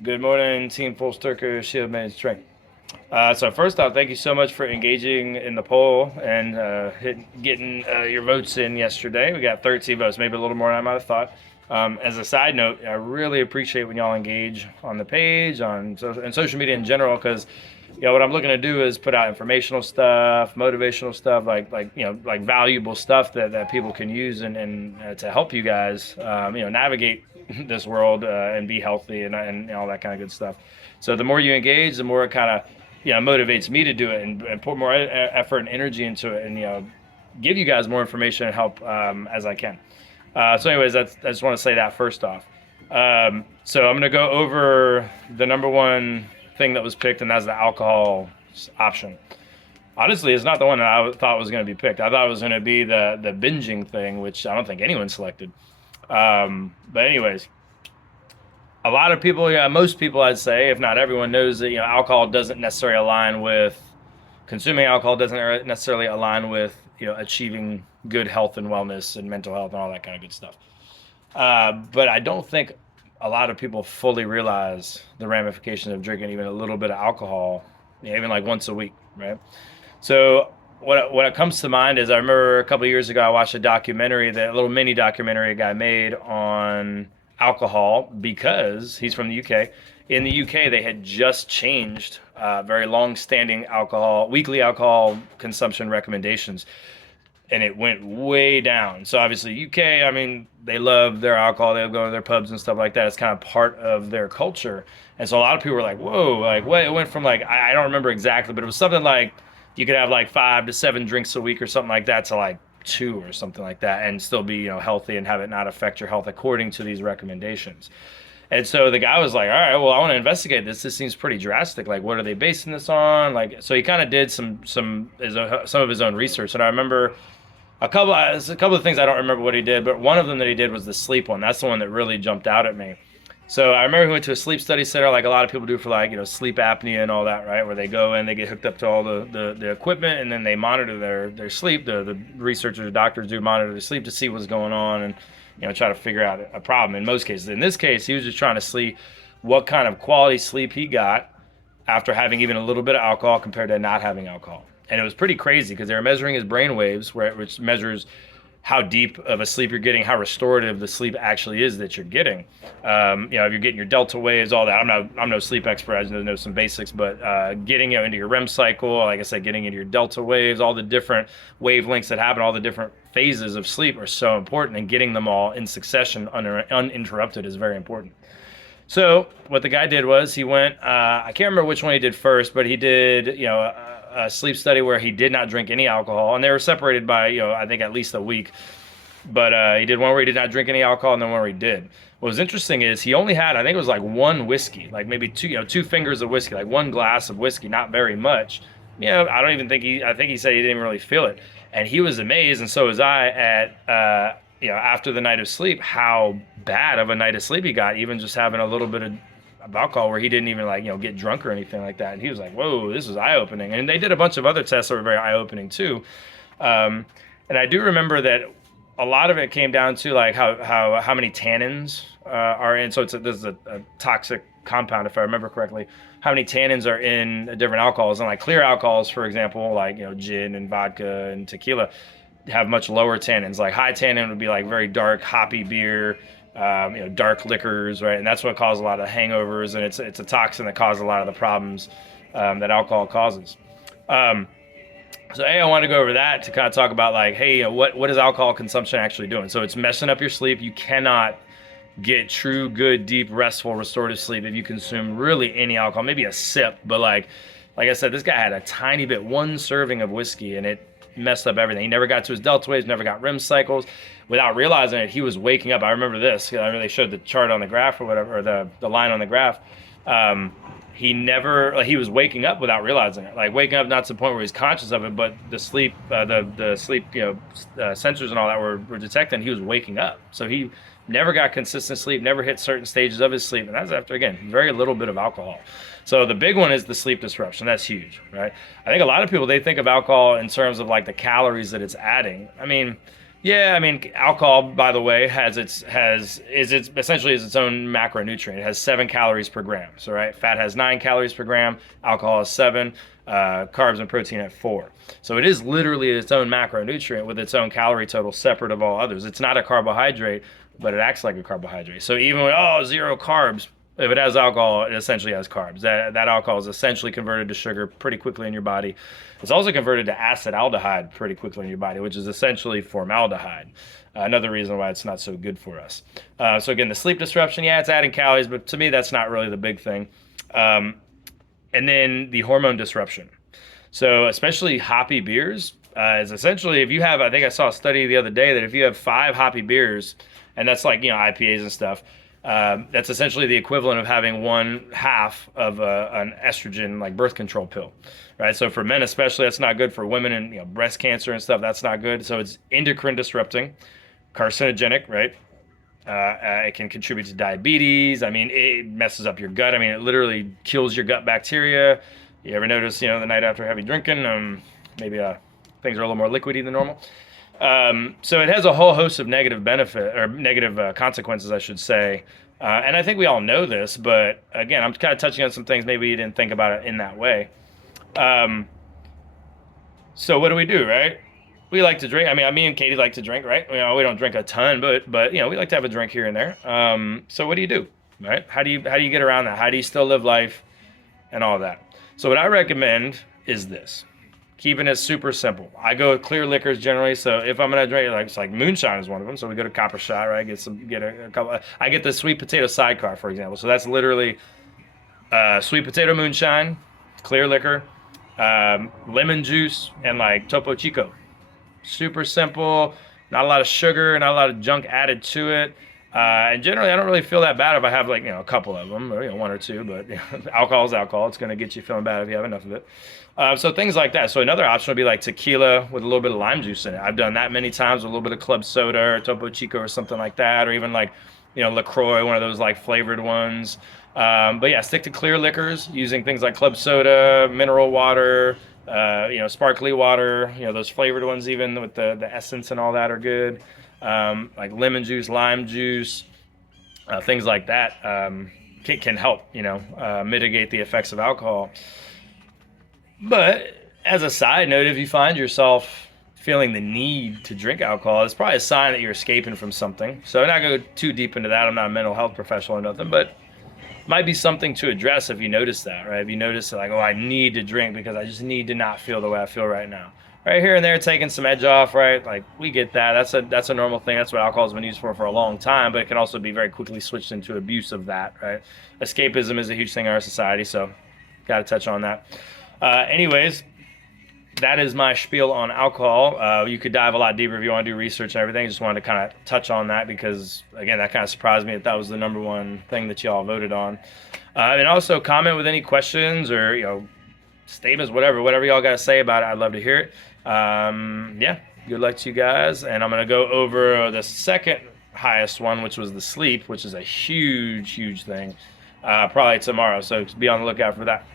Good morning, Team Full Sturker Shield Man Strength. So first off, thank you so much for engaging in the poll and getting your votes in yesterday. We got 13 votes, maybe a little more than I might have thought. As a side note, I really appreciate when y'all engage on the page, and social media in general, because what I'm looking to do is put out informational stuff, motivational stuff, like valuable stuff that people can use and to help you guys, navigate this world and be healthy and all that kind of good stuff. So the more you engage, the more it kind of motivates me to do it and put more effort and energy into it, and give you guys more information and help as I can. So, anyways, I just want to say that first off. So I'm going to go over the number one thing that was picked, and that's the alcohol option. Honestly, it's not the one that I thought was going to be picked. I thought it was going to be the binging thing, which I don't think anyone selected. But anyways, a lot of people, yeah, most people, I'd say, if not everyone, knows that alcohol doesn't necessarily align with consuming alcohol doesn't necessarily align with achieving good health and wellness and mental health and all that kind of good stuff. But I don't think a lot of people fully realize the ramifications of drinking even a little bit of alcohol, even like once a week, right? So what it comes to mind is I remember a couple of years ago I watched a documentary, that a little mini documentary a guy made on alcohol, because he's from the UK. In the UK, they had just changed very long-standing weekly alcohol consumption recommendations, and it went way down. So obviously, UK, I mean, they love their alcohol. They'll go to their pubs and stuff like that. It's kind of part of their culture. And so a lot of people were like, "Whoa!" Like, what? It went from like I don't remember exactly, but it was something like you could have like 5 to 7 drinks a week or something like that to like two or something like that, and still be healthy and have it not affect your health according to these recommendations. And so the guy was like, "All right, well, I want to investigate this. This seems pretty drastic. Like, what are they basing this on?" Like, so he kind of did some of his own research. And I remember a couple of things. I don't remember what he did, but one of them that he did was the sleep one. That's the one that really jumped out at me. So I remember he went to a sleep study center, like a lot of people do for like sleep apnea and all that, right? Where they go in, they get hooked up to all the equipment, and then they monitor their sleep. The researchers, the doctors do monitor their sleep to see what's going on, and try to figure out a problem. In most cases, in this case, he was just trying to see what kind of quality sleep he got after having even a little bit of alcohol compared to not having alcohol. And it was pretty crazy because they were measuring his brain waves, which measures how deep of a sleep you're getting, how restorative the sleep actually is that you're getting. If you're getting your delta waves, all that. I'm no sleep expert. I just know some basics, but getting into your REM cycle, like I said, getting into your delta waves, all the different wavelengths that happen, all the different phases of sleep are so important, and getting them all in succession uninterrupted is very important. So what the guy did was he went. I can't remember which one he did first, but he did a sleep study where he did not drink any alcohol, and they were separated by I think at least a week. But he did one where he did not drink any alcohol, and then one where he did. What was interesting is he only had, I think it was like one whiskey, like maybe two fingers of whiskey, like one glass of whiskey, not very much. I don't even think I think he said he didn't even really feel it, and he was amazed, and so was I at after the night of sleep, how bad of a night of sleep he got, even just having a little bit of alcohol, where he didn't even like get drunk or anything like that. And he was like, "Whoa, this is eye opening." And they did a bunch of other tests that were very eye opening too. And I do remember that a lot of it came down to like how many tannins are in. So this is a toxic compound, if I remember correctly. How many tannins are in different alcohols, and like clear alcohols, for example, like gin and vodka and tequila, have much lower tannins. Like high tannin would be like very dark hoppy beer, dark liquors, right? And that's what causes a lot of hangovers, and it's a toxin that causes a lot of the problems that alcohol causes. So I want to go over that to kind of talk about like, hey, what is alcohol consumption actually doing? So it's messing up your sleep. You cannot get true, good, deep, restful, restorative sleep if you consume really any alcohol, maybe a sip, but like I said, this guy had a tiny bit, one serving of whiskey, and it messed up everything. He never got to his delta waves, never got REM cycles. Without realizing it, he was waking up. I remember this. I really showed the chart on the graph or whatever, or the line on the graph. He was waking up without realizing it. Like waking up not to the point where he's conscious of it, but the sleep, the sleep, sensors and all that were detecting. He was waking up, so he never got consistent sleep, never hit certain stages of his sleep, and that's after, again, very little bit of alcohol. So the big one is the sleep disruption. That's huge, right? I think a lot of people, they think of alcohol in terms of like the calories that it's adding. I mean, Yeah, I mean, alcohol, by the way, is essentially is its own macronutrient. It has 7 calories per gram. So, right, fat has 9 calories per gram, alcohol has 7, carbs and protein at 4. So it is literally its own macronutrient with its own calorie total, separate of all others. It's not a carbohydrate, but it acts like a carbohydrate. So even with zero carbs, if it has alcohol, it essentially has carbs. That alcohol is essentially converted to sugar pretty quickly in your body. It's also converted to acetaldehyde pretty quickly in your body, which is essentially formaldehyde. Another reason why it's not so good for us. So again, the sleep disruption, yeah, it's adding calories, but to me, that's not really the big thing. And then the hormone disruption. So especially hoppy beers is essentially if you have, I think I saw a study the other day that if you have 5 hoppy beers, and that's like IPAs and stuff, that's essentially the equivalent of having 1/2 of an estrogen like birth control pill, right? So for men especially, that's not good. For women and breast cancer and stuff, that's not good. So it's endocrine disrupting, carcinogenic, right? It can contribute to diabetes. I mean, it messes up your gut. I mean, it literally kills your gut bacteria. You ever notice, the night after heavy drinking, maybe things are a little more liquidy than normal. So it has a whole host of negative benefit or negative consequences, I should say. And I think we all know this, but again, I'm kind of touching on some things maybe you didn't think about it in that way. Um, so what do, right? We like to drink. I mean, me and Katie like to drink, right? We don't drink a ton, but we like to have a drink here and there. So what do, right? How do you get around that? How do you still live life and all that? So what I recommend is this. Keeping it super simple. I go with clear liquors generally. So if I'm gonna drink, it's like moonshine is one of them. So we go to Copper Shot, right? Get a couple. I get the sweet potato sidecar, for example. So that's literally sweet potato moonshine, clear liquor, lemon juice, and like Topo Chico. Super simple. Not a lot of sugar, not a lot of junk added to it. And generally, I don't really feel that bad if I have like a couple of them, or one or two. But alcohol is alcohol; it's going to get you feeling bad if you have enough of it. So things like that. So another option would be like tequila with a little bit of lime juice in it. I've done that many times with a little bit of club soda or Topo Chico or something like that, or even like LaCroix, one of those like flavored ones. But yeah, stick to clear liquors using things like club soda, mineral water, sparkly water. Those flavored ones even with the essence and all that are good. Like lemon juice, lime juice, things like that can help, mitigate the effects of alcohol. But as a side note, if you find yourself feeling the need to drink alcohol, it's probably a sign that you're escaping from something. So I'm not going to go too deep into that. I'm not a mental health professional or nothing, but might be something to address if you notice that, right? If you notice like, I need to drink because I just need to not feel the way I feel right now. Right here and there, taking some edge off, right? Like we get that. That's a normal thing. That's what alcohol has been used for a long time, but it can also be very quickly switched into abuse of that, right? Escapism is a huge thing in our society, so got to touch on that. Anyways, that is my spiel on alcohol. You could dive a lot deeper if you want to do research and everything. Just wanted to kind of touch on that because, again, that kind of surprised me that was the number one thing that y'all voted on. And also comment with any questions or, statements, whatever y'all got to say about it. I'd love to hear it. Yeah, good luck to you guys. And I'm going to go over the second highest one, which was the sleep, which is a huge thing, probably tomorrow. So be on the lookout for that.